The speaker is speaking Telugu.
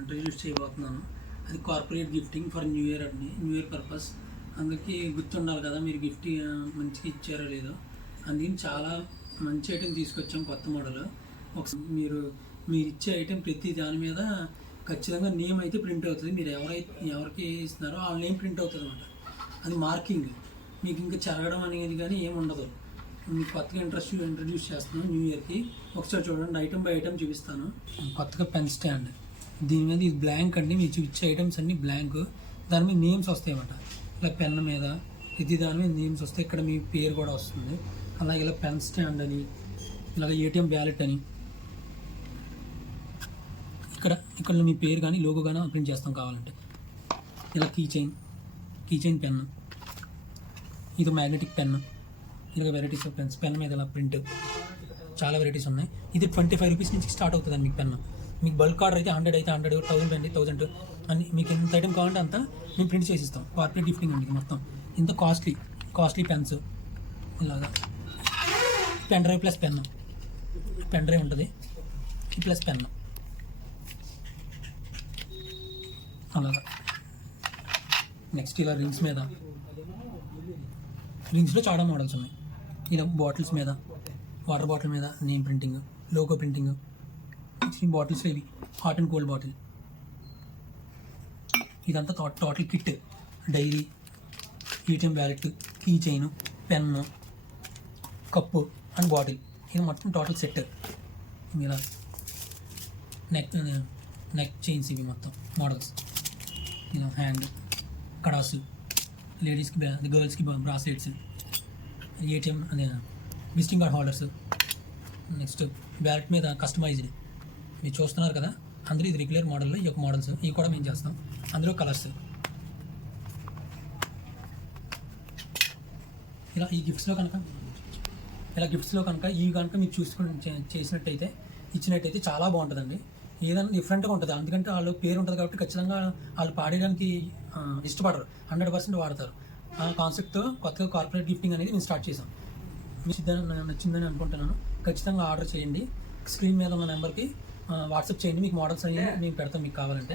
ఇంట్రడ్యూస్ చేయబోతున్నాను. అది corporate gifting for new year అండి, న్యూ ఇయర్ పర్పస్. అందుకే గుర్తుండాలి కదా మీరు గిఫ్ట్ మంచిగా ఇచ్చారో లేదో. అందుకని చాలా మంచి ఐటెం తీసుకొచ్చాం, కొత్త మోడల్. ఒకసారి మీరు ఇచ్చే ఐటెం ప్రతి దాని మీద ఖచ్చితంగా నేమ్ అయితే ప్రింట్ అవుతుంది. మీరు ఎవరికి ఇస్తున్నారో ఆ నేమ్ ప్రింట్ అవుతుంది అనమాట. అది మార్కింగ్. మీకు ఇంకా చెరగడం అనేది కానీ ఏమి ఉండదు. మీకు కొత్తగా ఇంట్రడ్యూస్ చేస్తున్నాను న్యూ ఇయర్కి. ఒకసారి చూడండి, ఐటెం బై ఐటెం చూపిస్తాను. కొత్తగా పెన్ స్టాండ్, దీని మీద ఇది బ్లాంక్ అండి. మీకు ఇచ్చే ఐటమ్స్ అన్నీ బ్లాంక్, దాని మీద నేమ్స్ వస్తాయి అన్నమాట. ఇలా పెన్ మీద ఇది దాని మీద నేమ్స్ వస్తాయి. ఇక్కడ మీ పేరు కూడా వస్తుంది. అలాగే ఇలా పెన్ స్టాండ్ అని, ఇలాగ ఏటీఎం బ్యాలెట్ అని, ఇక్కడ మీ పేరు కానీ లోగో కానీ ప్రింట్ చేస్తాం కావాలంటే. ఇలా కీ చైన్ పెన్, ఇది మ్యాగ్నెటిక్ పెన్. ఇలాగ వెరైటీస్ ఆఫ్ పెన్స్. పెన్ మీద ఇలా ప్రింట్ చాలా వెరైటీస్ ఉన్నాయి. ఇది 25 రూపీస్ నుంచి స్టార్ట్ అవుతుందండి మీకు పెన్. మీకు బల్క్ ఆర్డర్ అయితే 100 అయితే 100, 1000 అండి 1000 అని మీకు ఎంత ఐటమ్ కావాలంటే అంతా మేము ప్రింట్ చేసి ఇస్తాం. కార్పొరేట్ గిఫ్టింగ్ అండి మొత్తం. ఇంత కాస్ట్లీ పెన్స్. ఇలాగా pen drive plus pen, pen drive ఉంటుంది ప్లస్ పెన్. అలాగా నెక్స్ట్ ఇలా రింగ్స్లో చాలా మోడల్స్ ఉన్నాయి. ఇలా బాటిల్స్ మీద, వాటర్ బాటిల్ మీద నేమ్ ప్రింటింగ్, లోగో ప్రింటింగ్. ఈ బాటిల్స్లో ఇవి హాట్ అండ్ కోల్డ్ బాటిల్. ఇదంతా total kit. Diary, ATM wallet, key chain, pen, cup and bottle. ఇది మొత్తం టోటల్ సెట్. ఇలా నెక్ చైన్స్, ఇవి మొత్తం మోడల్స్. ఇలా హ్యాండ్ కడాసు, లేడీస్కి గర్ల్స్కి బ్రాస్లెట్స్, ఏటీఎం అదే visiting card holders. Next ballot మీద కస్టమైజ్డ్ మీరు చూస్తున్నారు కదా. అందరూ ఇది రెగ్యులర్ మోడల్లో ఈ యొక్క మోడల్స్ ఇవి కూడా మేము చేస్తాం. అందులో కలర్స్. ఇలా ఈ గిఫ్ట్స్లో కనుక ఇవి కనుక మీరు చూసుకుని చేసినట్టయితే, ఇచ్చినట్టయితే చాలా బాగుంటుందండి. ఏదైనా డిఫరెంట్గా ఉంటుంది. ఎందుకంటే వాళ్ళు పేరు ఉంటుంది కాబట్టి ఖచ్చితంగా వాళ్ళు పాడేయడానికి ఇష్టపడరు, 100% వాడతారు. ఆ కాన్సెప్ట్తో కొత్తగా కార్పొరేట్ గిఫ్టింగ్ అనేది మేము స్టార్ట్ చేసాం. మీకు నచ్చిందని అనుకుంటున్నాను. ఖచ్చితంగా ఆర్డర్ చేయండి. స్క్రీన్ మీద ఉన్న నెంబర్కి వాట్సాప్ చేయండి. మీకు మోడల్స్ అనేవి మేము పెడతాం మీకు కావాలంటే.